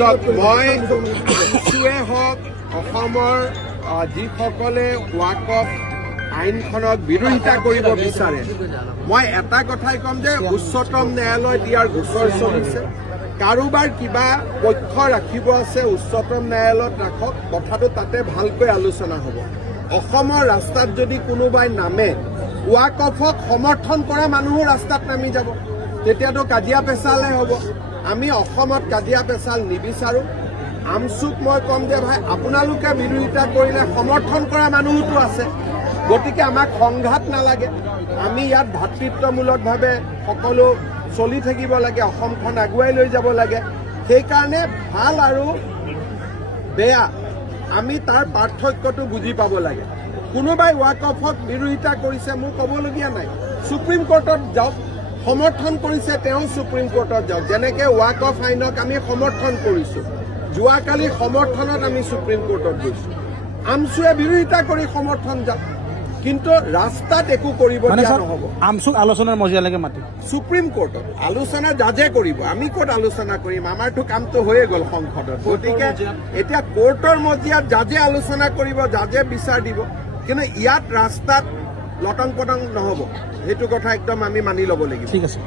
মই আমছুৱে হওক অসমৰ যিসকলে ৱাকফ আইনখনক বিৰোধিতা কৰিব বিচাৰে, মই এটা কথাই ক'ম যে উচ্চতম ন্যায়ালয়ত ইয়াৰ গোচৰ চলিছে। কাৰোবাৰ কিবা পক্ষ ৰাখিব আছে উচ্চতম ন্যায়ালয়ত ৰাখক, কথাটো তাতে ভালকৈ আলোচনা হ'ব। অসমৰ ৰাস্তাত যদি কোনোবাই নামে, ৱাকফক সমৰ্থন কৰা মানুহো ৰাস্তাত নামি যাব, তেতিয়াতো কাজিয়া পেচালে হ'ব। আমি অসমত কাজিয়া পেচাল নিবিচাৰোঁ। আমছুক মই ক'ম যে ভাই, আপোনালোকে বিৰোধিতা কৰিলে সমৰ্থন কৰা মানুহোতো আছে, গতিকে আমাক সংঘাত নালাগে। আমি ইয়াত ভাতৃত্বমূলকভাৱে সকলো চলি থাকিব লাগে, অসমখন আগুৱাই লৈ যাব লাগে। সেইকাৰণে ভাল আৰু বেয়া আমি তাৰ পাৰ্থক্যটো বুজি পাব লাগে। কোনোবাই ৱাকফক বিৰোধিতা কৰিছে, মোৰ ক'বলগীয়া নাই, সুপ্ৰিম কোৰ্টত যাওক। সমৰ্থন কৰিছে তেওঁ সুপ্ৰিম কোৰ্টত যাওক। যেনেকৈ ৱাকফ আইনক আমি সমৰ্থন কৰিছোঁ, যোৱাকালি সমৰ্থনত আমি সুপ্ৰিম কোৰ্টত গৈছোঁ। আমছুৱে বিৰোধিতা কৰি সমৰ্থন যাওক, কিন্তু ৰাস্তাত একো কৰিব দিয়া নহ'ব। আমছুক আলোচনাৰ মজিয়ালৈকে মাতি সুপ্ৰিম কোৰ্টত আলোচনা জাজে কৰিব, আমি ক'ত আলোচনা কৰিম? আমাৰতো কামটো হৈয়ে গ'ল সংসদত। গতিকে এতিয়া কোৰ্টৰ মজিয়াত জাজে আলোচনা কৰিব, জাজে বিচাৰ দিব, কিন্তু ইয়াত ৰাস্তাত লটং পটং নহ'ব। সেইটো কথা একদম আমি মানি ল'ব লাগিব। ঠিক আছে।